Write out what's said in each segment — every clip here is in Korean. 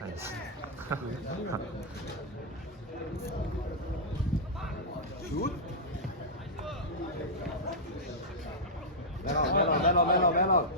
나이스. 매너 매너 매너 매너 매너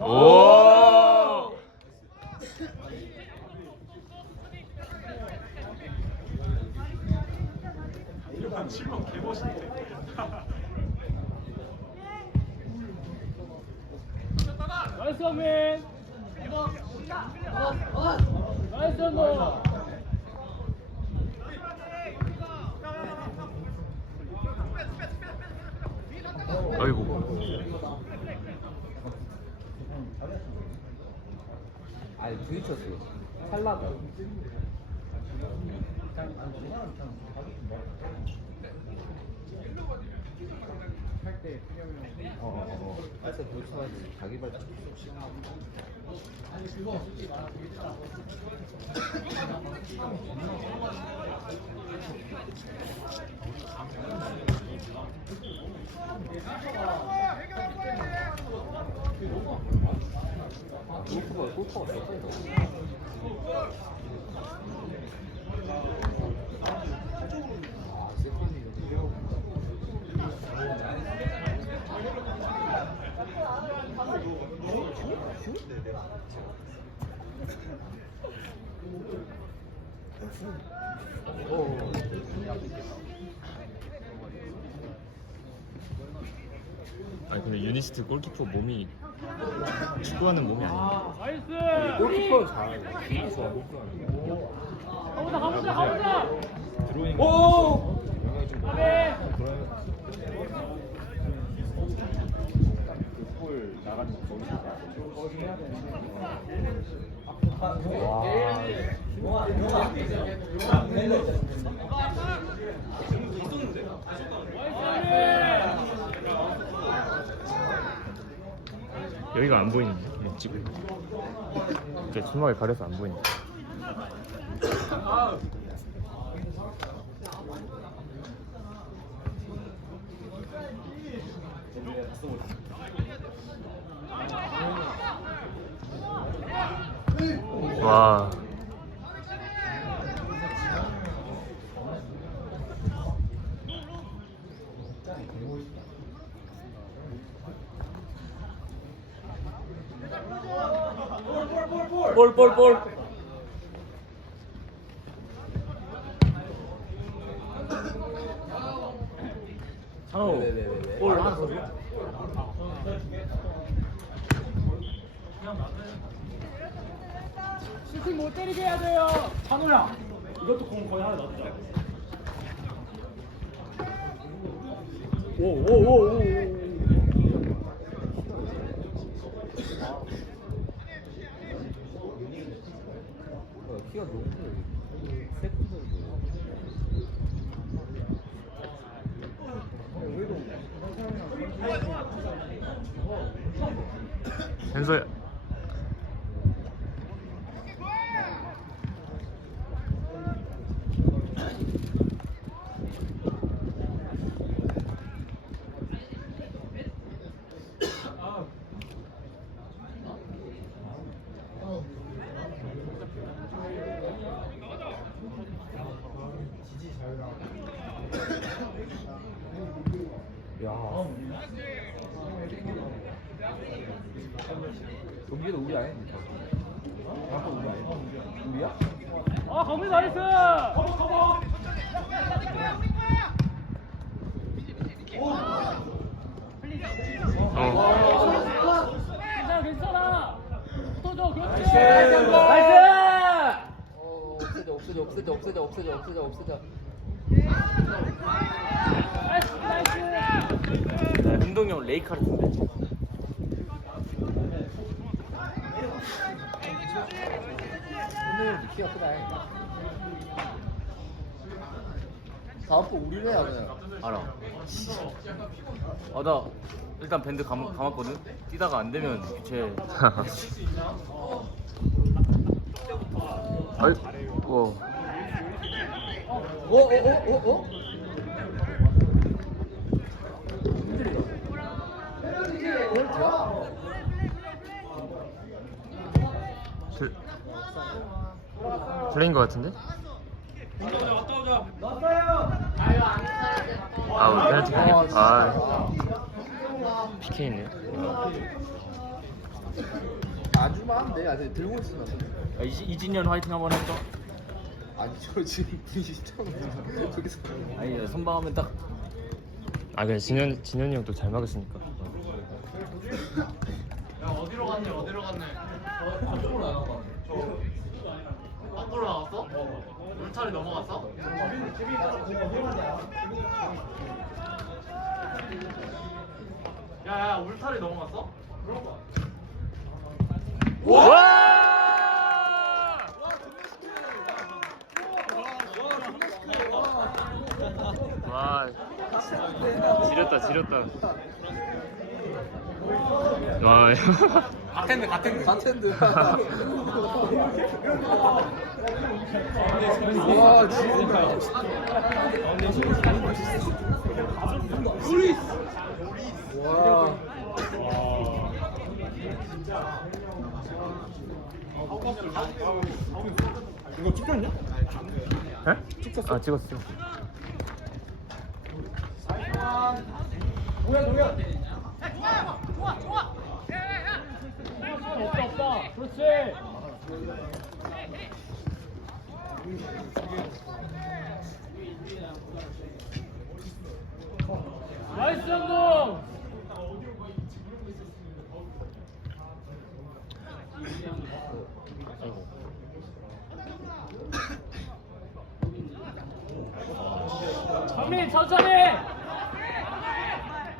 오. 나이스 강민 나이스 한거 아이고. 아니 부딪혔어 찰나다 어어 어 그래서 부딪혀가지고 자기 발 골프가 골프가 없었어 아 세컨이 오. 아니 근데 유니스트 골키퍼 몸이 축구하는 몸이 아니야. 나이스 골키퍼 좋아, 골키퍼. 가보자 가보자 가보자 드로잉. 오! 영향이 좀 가비 그러면 그골 여기가 안 보이는데 찍고. 이렇게 주먹에 가려서 안 보이네. 와. 볼 볼 볼 찬호 네네네네. 볼 하나 더 줘. 슈팅 못 때리게 해야 돼요 찬호야 이것도 공 거의 하나 넣었다 오오오오 어, 키가 너무 커요. 세컨도 현서야. 야. 경기도 우리 아닌데. 아까 우리 아닌데. 우리야? 아 강민 나이스 어. 괜찮아 괜찮아 붙어줘 그렇지 나이스! 나이스 어, 없애자, 없애자, 없애자, 없애자, 없애자, 없애자, 없애자. 나이스 나이스 운동용 키가 크다. 다음 번 우리네 하면 알아. 아, 나 일단 밴드 감, 감았거든? 뛰다가 안 되면 교체. 아이, 와. 어 어 어 어 어? 들... 들린 것 같은데? 아우 페널티 아니야? 아 PK 있네. 안주만 하면 돼. 아니 들고 있으면 이지, 이진현 화이팅 한번 할까? 아니 저 지금 분위기 시청자 저기서 아니, 선방하면 딱. 아 그래 진현 진현이 형도 잘 막았으니까. 밖으로 나갔어? 울타리 넘어갔어? 야야 울타리 넘어갔어? 와 지렸다 지렸다. 와 같은데 같은데 같은데 와 진짜 와 이거 찍혔냐? 에? 아 찍었어. 뭐야 뭐야 없다 없다 그렇지 나이스. 정민 천천히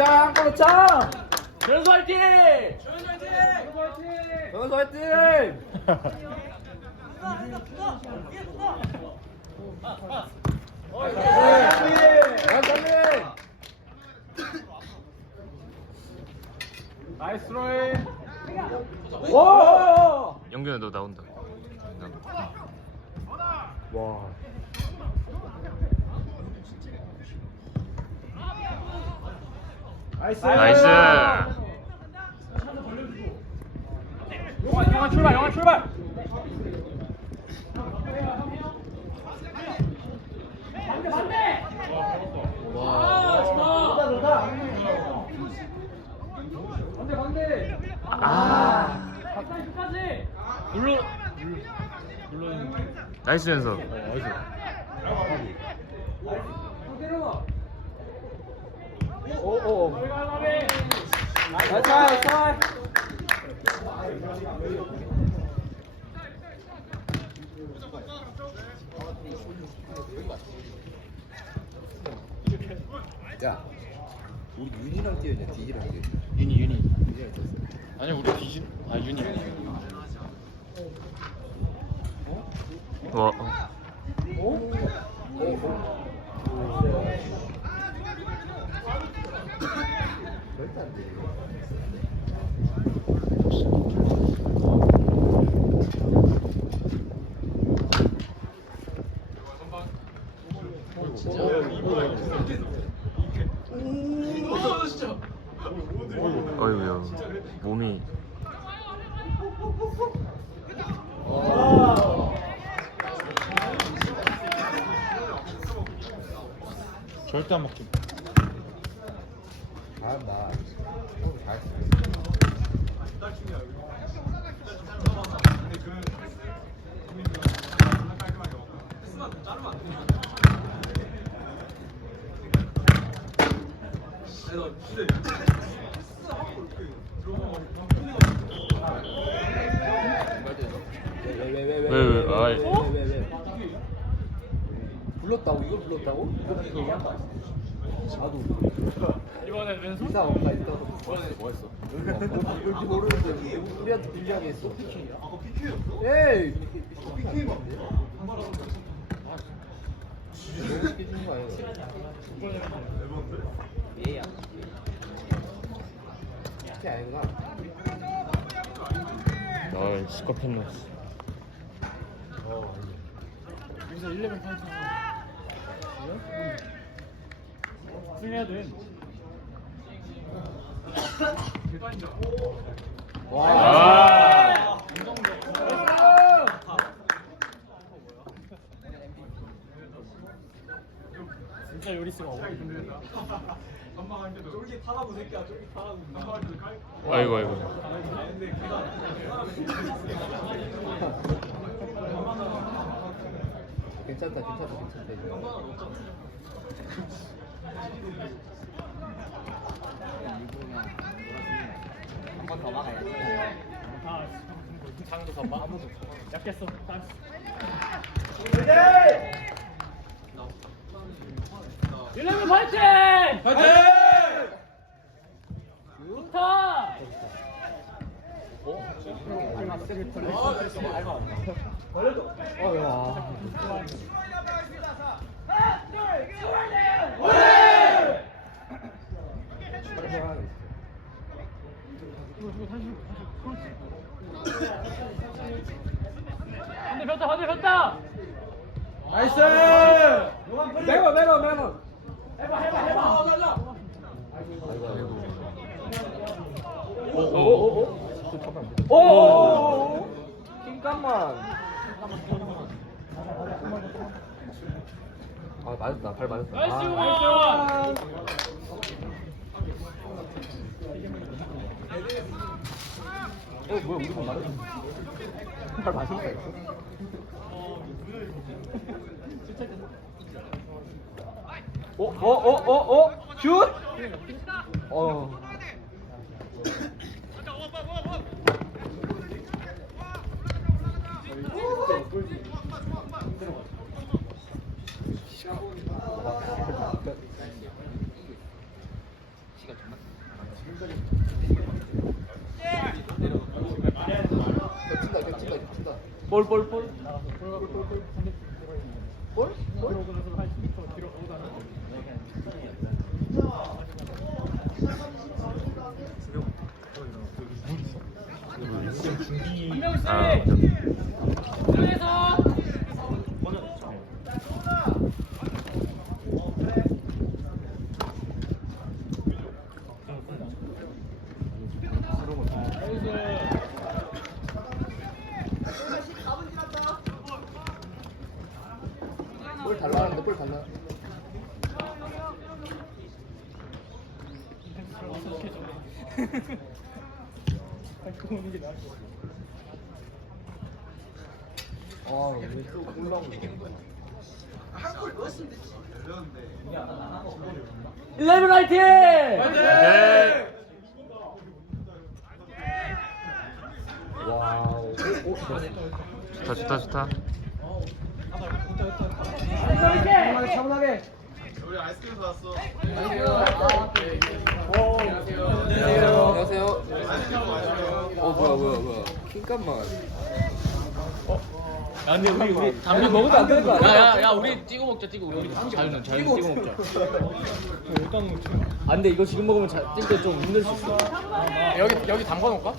짱! 걸로 짱! 변수 화이팅! 변호사 화이팅! 화이팅! 나이스 로잉 와! 영균아 너 나온다. 와. 나이스. 나이스. 영화 영화 출발 영화 출발. 반대 반대. 아. 좋다 좋다 좋다 반대 반대 아. 가까이 끝까지. 물러 물러 나이스 연서. 때려봐 오오 가위 나이스 나이스 야 우리 윤이랑 뛰었냐 디지랑 뛰었냐 윤이 윤이 아니 우리 디진 아 윤이 와. 어. 어이구야 몸이. 절대 안 먹힌다 불렀다고 이걸 불렀다고? 이거 얘기한 거 아니야? 나도 이번에 왼손? 이사 없다 이사 뭐 했어 뭐 했어 이럴지 모르는데 우리한테 불리하게 했어? 아 그거 PK였어? 에이 PK인데 너무 쉽게 주는 거 아니야 얘야 PK 아니구나 아, 시커했네. 여기서 1레벨 타이틀 승해야 돼 아! 진짜 요리스가 어려 아이고, 아이고. 괜찮다 괜찮다 괜찮다 이거. 다 장도 더 막. 약했어. 다. 일레벨 파이팅! 파이팅! 좋다! 어, 야. 반대 폈다 반대 폈다! 나이스! 매워 매워 매워. 해봐 해봐 해봐! 오오오오. 잠깐만. 아 맞았다 발 맞았다. 나이스 아, 원! 어 뭐야 우리 발 맞았어. 발 맞았다 이거. 오오오오오 슛! 어. 겹친다 겹친다 겹친다 볼 볼 볼 볼? 볼? 김명수! 아, 수에서 볼 달라는데 볼 달라 아, 왜 또 올라오는 거야? 일레벨 화이팅! 네. 와우. 오, 오, 좋다, 좋다, 좋다. 차분하게, 차분하게. 우리 아이스크림 사왔어. 안녕하세요. 어, 뭐야, 뭐야, 뭐야. 킹값만. 야 근데 우리 우리 우리 먹으면 안 되는 거 아니야? 야야야 우리 찍어 먹자 찍어 우리 자유는 자유 찍어 먹자 아 근데 이거 지금 먹으면 찔때 좀 힘들 수 있어 여기 여기 담가 놓을까?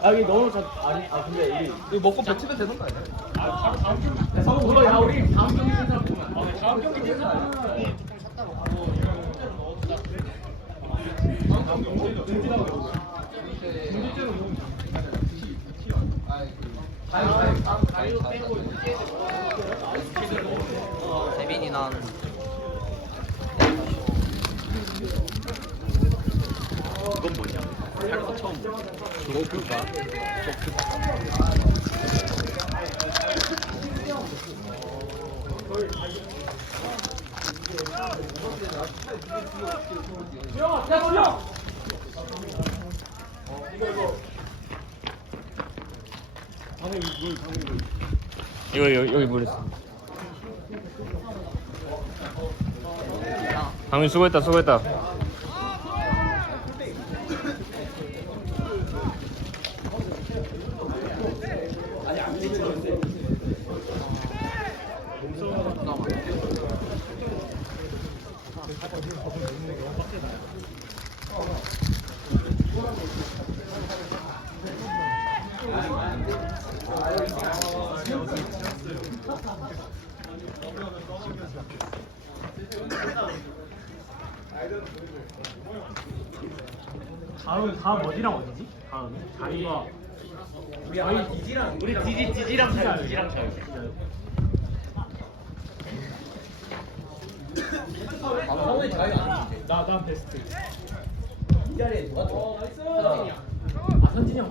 아 이게 너무 자 아니 아 근데 우리 이거 먹고 배치면 되는 거 아니야? 서로 야 우리 다음 경기 생각 보면 다음 경기 생각 재빈이 난 살거 처음. 저거 그봐. 수영아 야 수영 이거 여기, 여기 물 있어. 강민 수고했다 수고했다. 다음 다음 어디랑 어디지? 다음 다리가 우리 저희 디지랑 우리 디지 디지랑 차요 디지랑 차요 아, 성훈이 자유 아니지. 나난 베스트. 이 자리에 누가 줘? 선진이야 아 선진이 형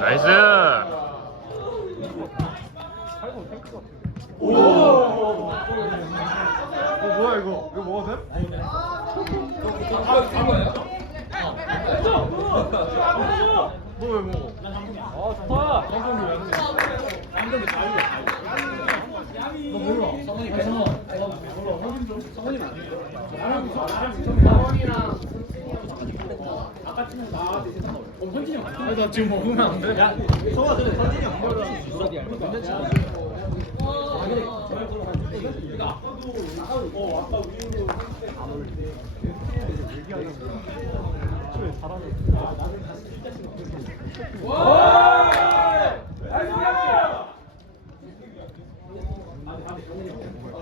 나이스. 뭐야 이거? 이거 먹어도 돼? 너왜 먹어? 성훈이 배서. 나 지금 먹으면 안 돼? 야 성아 근데 선진이 형 몇년 차?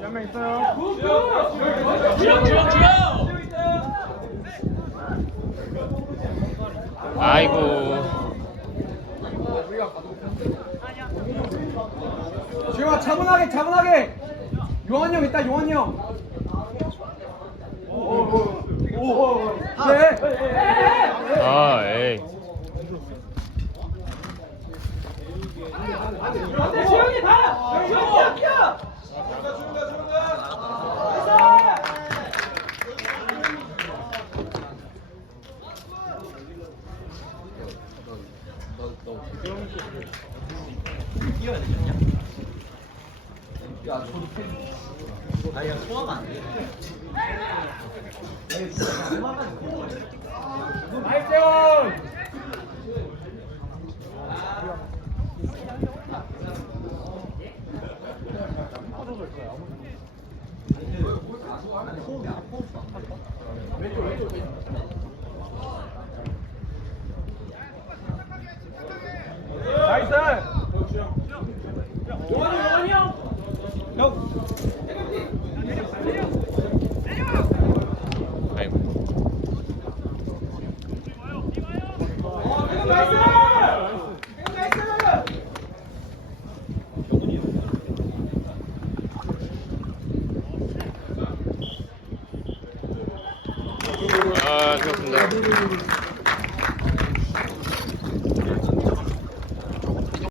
한명 있어요. 아이고. 지영아 차분하게 차분하게. 요한 형 있다 요한 형. 네. 아 에이. 지영이 봐! 지영이 야 아이고.